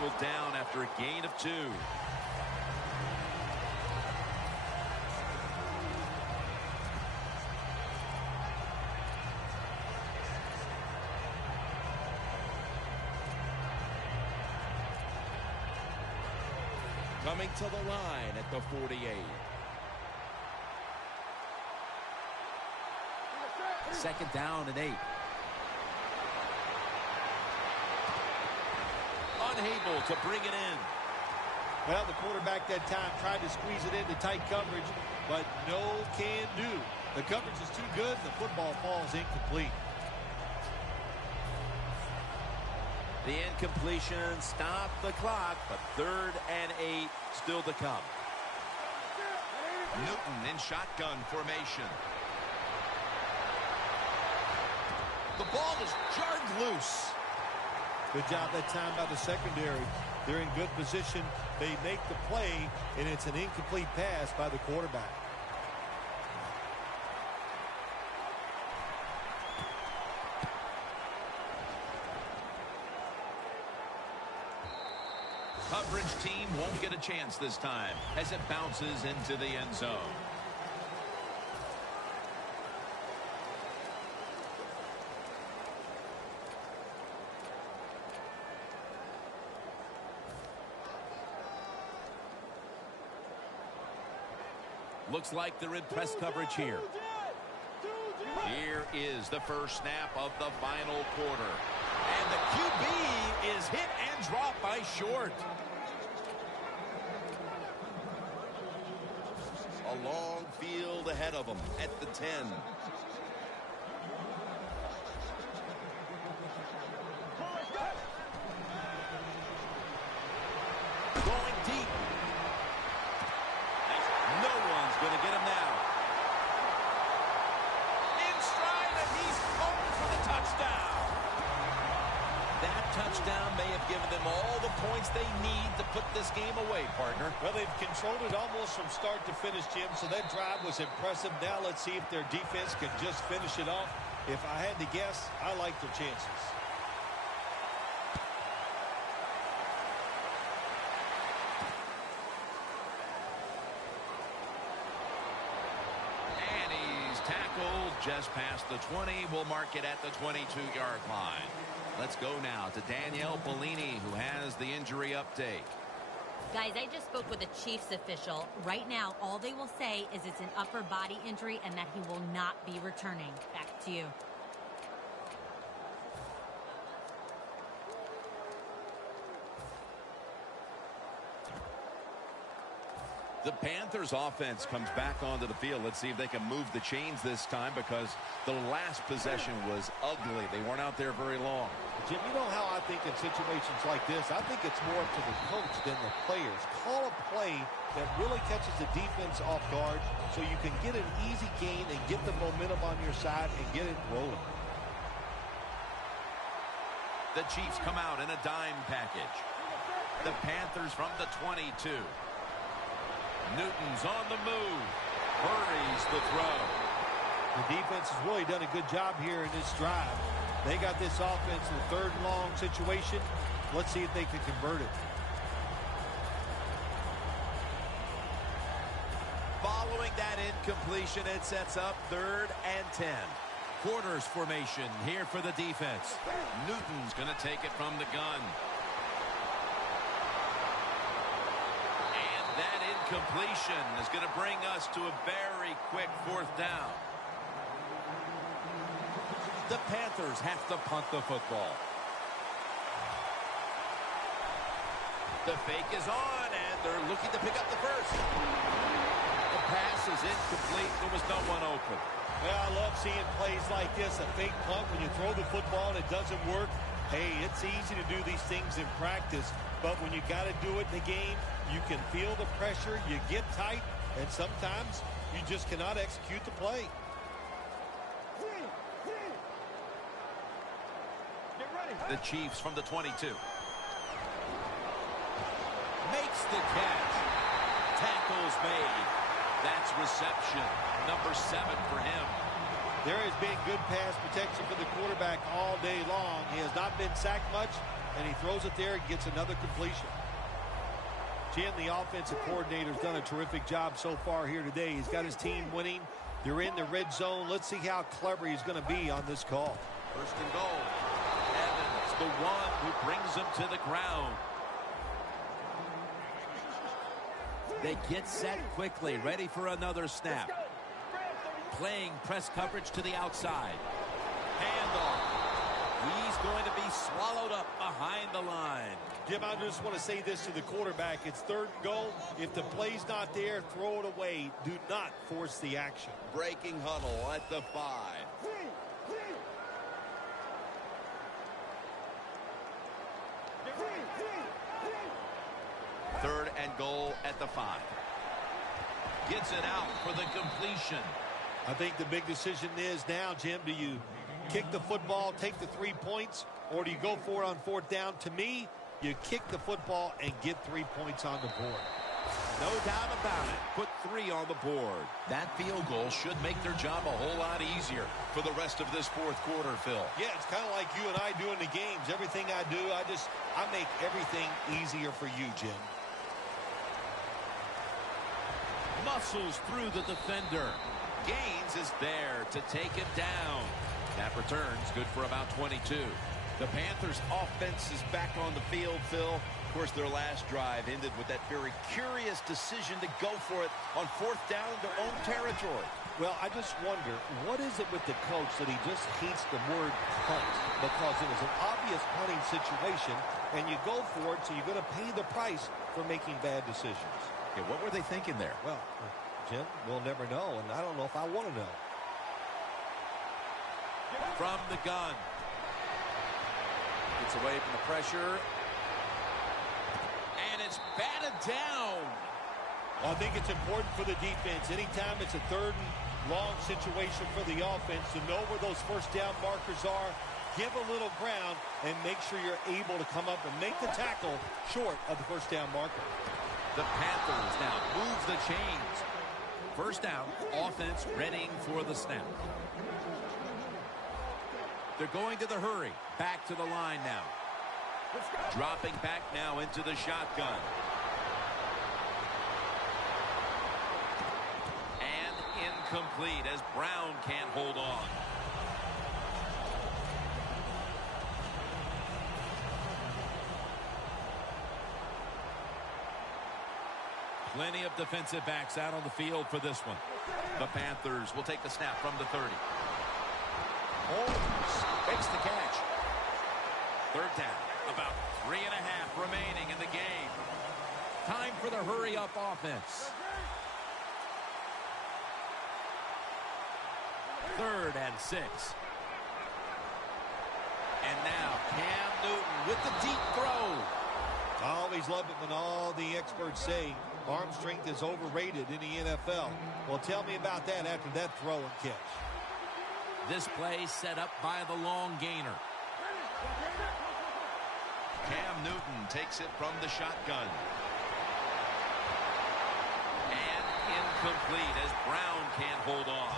tackled down after a gain of 2. Coming to the line at the 48. Second down and 8. Unable to bring it in. Well, the quarterback that time tried to squeeze it into tight coverage, but no can do. The coverage is too good, and the football falls incomplete. The incompletion stopped the clock, but 3rd and 8 still to come. Newton in shotgun formation. The ball is jarred loose. Good job that time by the secondary. They're in good position. They make the play, and it's an incomplete pass by the quarterback. Coverage team won't get a chance this time as it bounces into the end zone. Looks like they're in press coverage here. Here is the first snap of the final quarter. And the QB is hit and dropped by Short. A long field ahead of them at the 10. Going deep. No one's going to get him now. In stride, and he's open for the touchdown. That touchdown may have given them all the points they need to put this game away, partner. Well, they've controlled it almost from start to finish, Jim, so that drive was impressive. Now let's see if their defense can just finish it off. If I had to guess, I like their chances. And he's tackled just past the 20. We'll mark it at the 22-yard line. Let's go now to Danielle Bellini, who has the injury update. Guys, I just spoke with a Chiefs official. Right now, all they will say is it's an upper body injury and that he will not be returning. Back to you. The Panthers offense comes back onto the field. Let's see if they can move the chains this time, because the last possession was ugly. They weren't out there very long. Jim, you know how I think in situations like this, I think it's more up to the coach than the players. Call a play that really catches the defense off guard so you can get an easy gain and get the momentum on your side and get it rolling. The Chiefs come out in a dime package. The Panthers from the 22. Newton's on the move. Hurries the throw. The defense has really done a good job here in this drive. They got this offense in a 3rd and long situation. Let's see if they can convert it. Following that incompletion, it sets up 3rd and 10. Quarters formation here for the defense. Newton's going to take it from the gun. And that incompletion is going to bring us to a very quick 4th down. The Panthers have to punt the football. The fake is on, and they're looking to pick up the first. The pass is incomplete. There was no one open. Well, I love seeing plays like this, a fake punt when you throw the football and it doesn't work. Hey, it's easy to do these things in practice, but when you got to do it in the game, you can feel the pressure, you get tight, and sometimes you just cannot execute the play. The Chiefs from the 22. Makes the catch. Tackles made. That's reception number 7 for him. There has been good pass protection for the quarterback all day long. He has not been sacked much, and he throws it there and gets another completion. Jim, the offensive coordinator, has done a terrific job so far here today. He's got his team winning. They're in the red zone. Let's see how clever he's going to be on this call. First and goal. Evans, the one who brings him to the ground. They get set quickly, ready for another snap. Playing press coverage to the outside. Handoff. He's going to be swallowed up behind the line. Jim, I just want to say this to the quarterback. It's third and goal. If the play's not there, throw it away. Do not force the action. Breaking huddle at the 5. Third and goal at the 5. Gets it out for the completion. I think the big decision is now, Jim, do you kick the football, take the 3 points, or do you go for it on fourth down? To me, you kick the football and get 3 points on the board. No doubt about it. Put 3 on the board. That field goal should make their job a whole lot easier for the rest of this fourth quarter, Phil. Yeah, it's kind of like you and I do in the games. Everything I do, I make everything easier for you, Jim. Muscles through the defender. Gaines is there to take him down. That return's good for about 22. The Panthers' offense is back on the field, Phil. Of course, their last drive ended with that very curious decision to go for it on fourth down in their own territory. Well, I just wonder, what is it with the coach that he just hates the word punt? Because it was an obvious punting situation, and you go for it, so you're going to pay the price for making bad decisions. Yeah, what were they thinking there? Well, Jim, we'll never know, and I don't know if I want to know. From the gun. Gets away from the pressure. And it's batted down. Well, I think it's important for the defense. Anytime it's a third and long situation for the offense to know where those first down markers are, give a little ground, and make sure you're able to come up and make the tackle short of the first down marker. The Panthers now move the chains. First down, offense readying for the snap. They're going to the hurry. Back to the line now. Dropping back now into the shotgun. And incomplete as Brown can't hold on. Plenty of defensive backs out on the field for this one. The Panthers will take the snap from the 30. Makes the catch. Third down. About 3.5 remaining in the game. Time for the hurry-up offense. Third and 6. And now Cam Newton with the deep throw. I always love it when all the experts say arm strength is overrated in the NFL. Well, tell me about that after that throw and catch. This play set up by the long gainer. Cam Newton takes it from the shotgun. And incomplete as Brown can't hold on.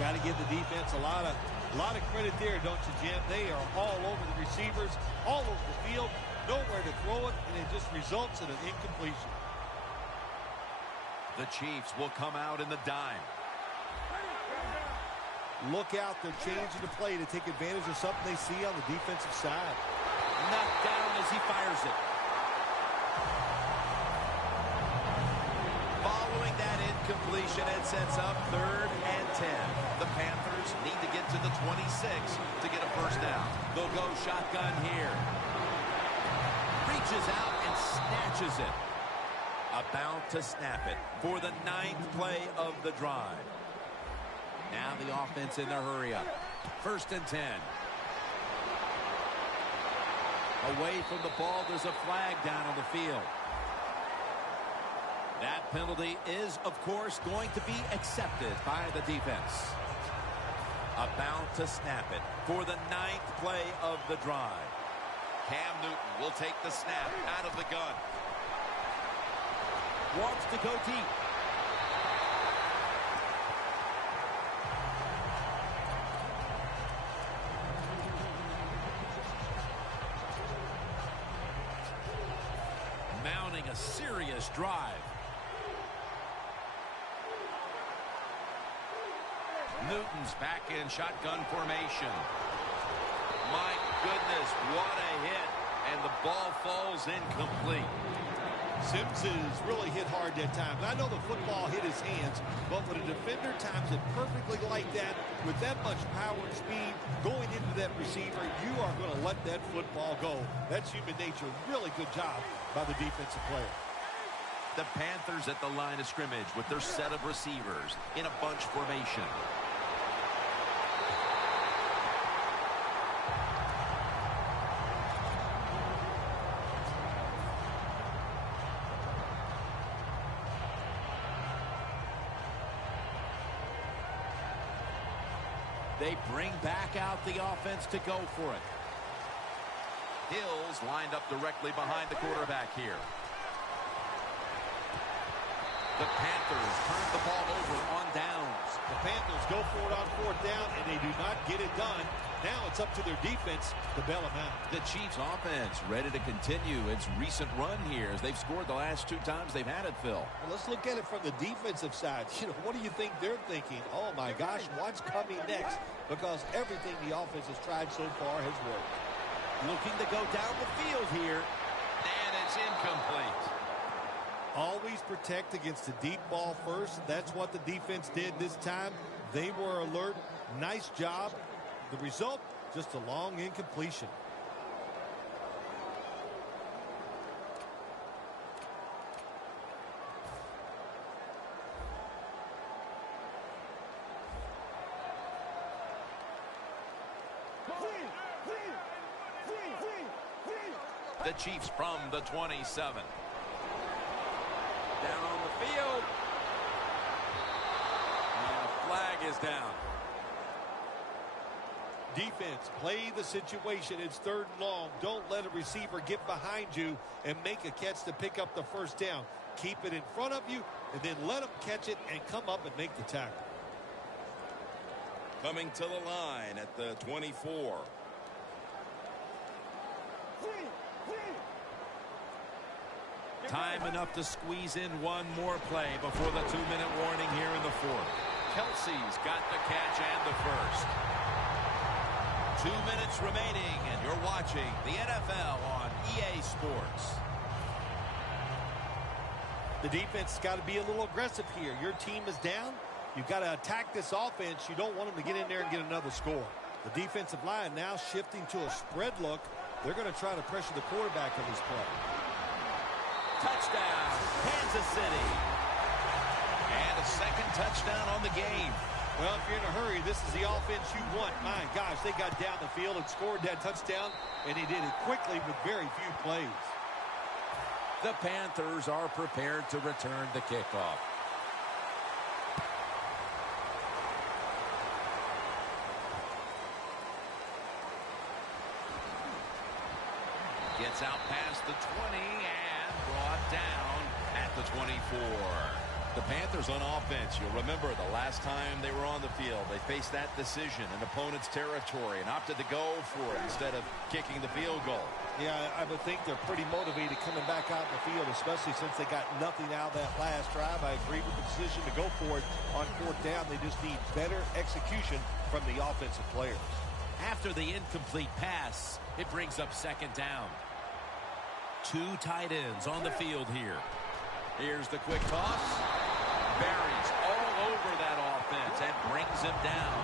Got to give the defense a lot of credit there, don't you, Jim? They are all over the receivers, all over the field, nowhere to throw it, and it just results in an incompletion. The Chiefs will come out in the dime. Look out, they're changing the play to take advantage of something they see on the defensive side. Knocked down as he fires it. Following that incompletion, it sets up 3rd and 10. The Panthers need to get to the 26 to get a first down. They'll go shotgun here. Reaches out and snatches it. About to snap it for the 9th play of the drive. Now the offense in the hurry-up. 1st and 10. Away from the ball, there's a flag down on the field. That penalty is, of course, going to be accepted by the defense. About to snap it for the 9th play of the drive. Cam Newton will take the snap out of the gun. Wants to go deep. a serious drive. Newton's back in shotgun formation. My goodness, what a hit. And the ball falls incomplete. Sims is really hit hard that time. I know the football hit his hands, but when a defender times it perfectly like that, with that much power and speed going into that receiver, you are going to let that football go. That's human nature. Really good job by the defensive player. The Panthers at the line of scrimmage with their set of receivers in a bunch formation. They bring back out the offense to go for it. Hill's lined up directly behind the quarterback here. The Panthers turn the ball over on downs. The Panthers go for it on fourth down, and they do not get it done. Now it's up to their defense to bail them out. The Chiefs offense ready to continue its recent run here as they've scored the last 2 times they've had it, Phil. Well, let's look at it from the defensive side. What do you think they're thinking? Oh, my gosh, what's coming next? Because everything the offense has tried so far has worked. Looking to go down the field here, and it's incomplete. Always protect against the deep ball first. That's what the defense did this time. They were alert. Nice job. The result, just a long incompletion. The Chiefs from the 27. Down on the field. And a flag is down. Defense, play the situation. It's 3rd and long. Don't let a receiver get behind you and make a catch to pick up the first down. Keep it in front of you, and then let them catch it and come up and make the tackle. Coming to the line at the 24. Time enough to squeeze in one more play before the 2-minute warning here in the 4th. Kelsey's got the catch and the first. 2 minutes remaining, and you're watching the NFL on EA Sports. The defense has got to be a little aggressive here. Your team is down. You've got to attack this offense. You don't want them to get in there and get another score. The defensive line now shifting to a spread look. They're going to try to pressure the quarterback on this play. Touchdown, Kansas City. And a second touchdown on the game. Well, if you're in a hurry, this is the offense you want. My gosh, they got down the field and scored that touchdown, and they did it quickly with very few plays. The Panthers are prepared to return the kickoff. Gets out past the 20 and brought down at the 24. The Panthers on offense, you'll remember the last time they were on the field, they faced that decision in opponent's territory and opted to go for it instead of kicking the field goal. Yeah, I would think they're pretty motivated coming back out in the field, especially since they got nothing out of that last drive. I agree with the decision to go for it on 4th down. They just need better execution from the offensive players. After the incomplete pass, it brings up 2nd down. 2 tight ends on the field here. Here's the quick toss. Buries all over that offense and brings him down.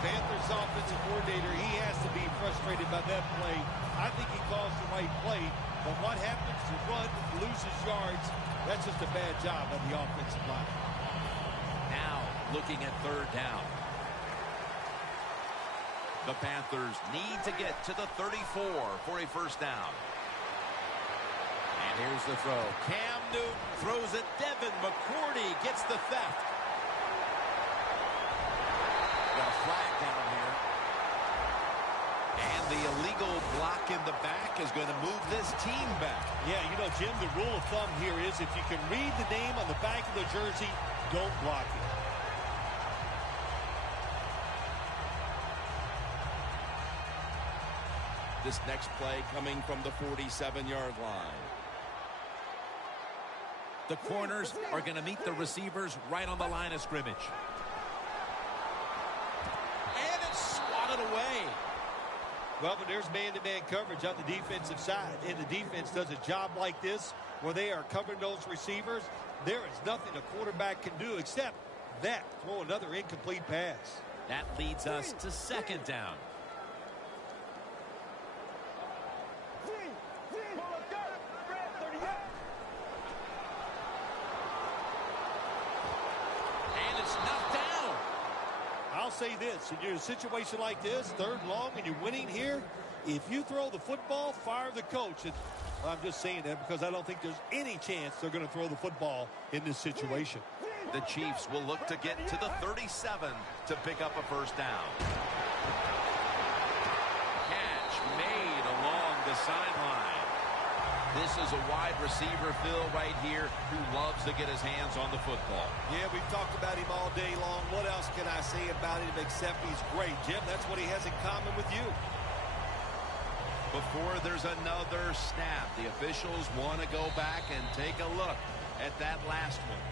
Panthers offensive coordinator, he has to be frustrated by that play. I think he calls the right play, but what happens to run, loses yards, that's just a bad job of the offensive line. Now looking at 3rd down. The Panthers need to get to the 34 for a first down. And here's the throw. Cam Newton throws it. Devin McCourty gets the theft. Got a flag down here. And the illegal block in the back is going to move this team back. Yeah, you know, Jim, the rule of thumb here is if you can read the name on the back of the jersey, don't block it. This next play coming from the 47-yard line. The corners are going to meet the receivers right on the line of scrimmage. And it's swatted away. Well, but there's man-to-man coverage on the defensive side, and the defense does a job like this where they are covering those receivers. There is nothing a quarterback can do except that, throw another incomplete pass. That leads us to second down. And it's knocked down. I'll say this, in a situation like this, 3rd and long, and you're winning here, if you throw the football, fire the coach. And I'm just saying that because I don't think there's any chance they're going to throw the football in this situation. The Chiefs will look to get to the 37 to pick up a first down. Catch made along the sideline. This is a wide receiver, Phil, right here, who loves to get his hands on the football. Yeah, we've talked about him all day long. What else can I say about him except he's great? Jim, that's what he has in common with you. Before there's another snap, the officials want to go back and take a look at that last one.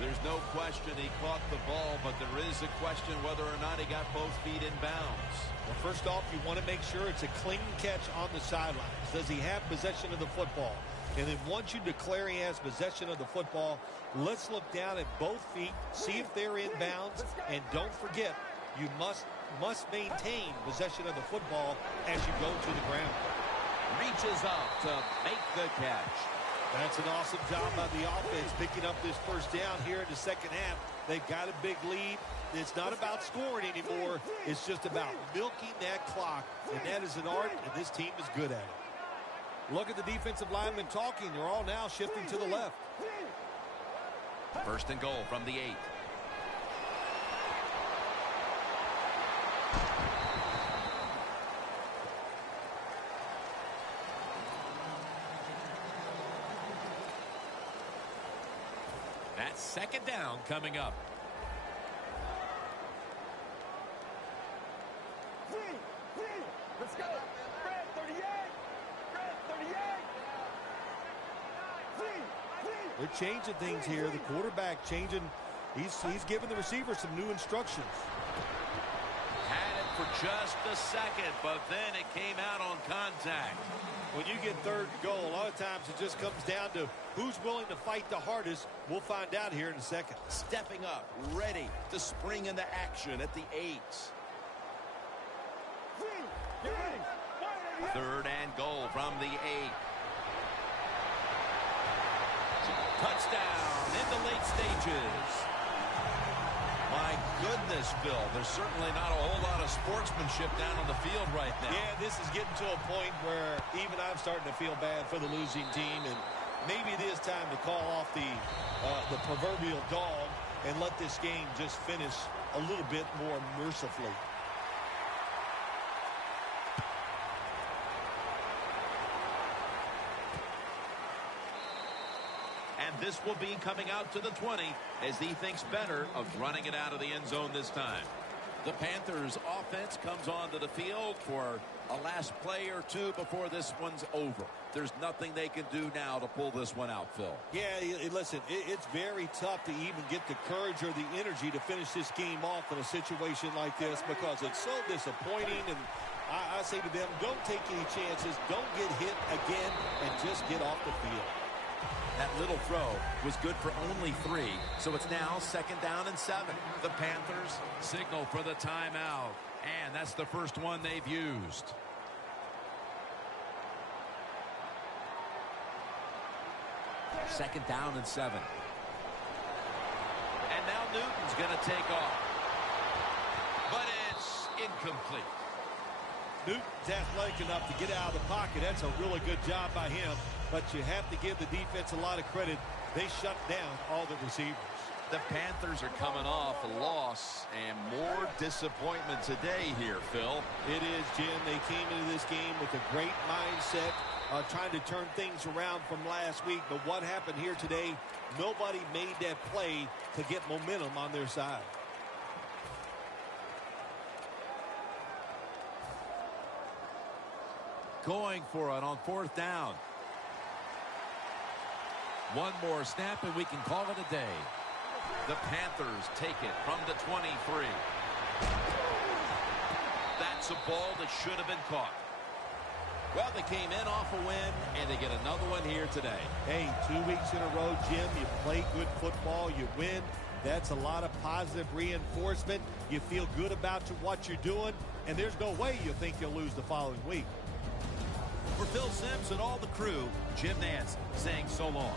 There's no question he caught the ball, but there is a question whether or not he got both feet in bounds. Well, first off, you want to make sure it's a clean catch on the sidelines. Does he have possession of the football? And then once you declare he has possession of the football, let's look down at both feet, see if they're in bounds, and don't forget, you must maintain possession of the football as you go to the ground. Reaches up to make the catch. That's an awesome job by the offense picking up this first down here in the second half. They've got a big lead. It's not about scoring anymore. It's just about milking that clock, and that is an art, and this team is good at it. Look at the defensive linemen talking. They're all now shifting to the left. First and goal from the 8. That's second down coming up. Let's go. Brad, 38. Brad, 38. They're changing things here. The quarterback changing. He's giving the receiver some new instructions. Had it for just a second, but then it came out on contact. When you get 3rd and goal, a lot of times it just comes down to who's willing to fight the hardest. We'll find out here in a second. Stepping up, ready to spring into action at the 8. 3rd and goal from the 8. Touchdown in the late stages. My goodness, Phil, there's certainly not a whole lot of sportsmanship down on the field right now. Yeah, this is getting to a point where even I'm starting to feel bad for the losing team, and maybe it is time to call off the proverbial dog and let this game just finish a little bit more mercifully. And this will be coming out to the 20 as he thinks better of running it out of the end zone this time. The Panthers offense comes onto the field for a last play or two before this one's over. There's nothing they can do now to pull this one out, Phil. Yeah, listen, it's very tough to even get the courage or the energy to finish this game off in a situation like this because it's so disappointing. And I say to them, don't take any chances. Don't get hit again and just get off the field. That little throw was good for only 3, so it's now 2nd down and 7. The Panthers signal for the timeout, and that's the first one they've used. Second down and 7. And now Newton's going to take off. But it's incomplete. Newton's athletic enough to get out of the pocket. That's a really good job by him. But you have to give the defense a lot of credit. They shut down all the receivers. The Panthers are coming off a loss and more disappointment today here, Phil. It is, Jim. They came into this game with a great mindset, trying to turn things around from last week. But what happened here today, nobody made that play to get momentum on their side. Going for it on 4th down. One more snap, and we can call it a day. The Panthers take it from the 23. That's a ball that should have been caught. Well, they came in off a win, and they get another one here today. Hey, 2 weeks in a row, Jim, you play good football, you win. That's a lot of positive reinforcement. You feel good about what you're doing, and there's no way you think you'll lose the following week. For Phil Simms and all the crew, Jim Nance saying so long.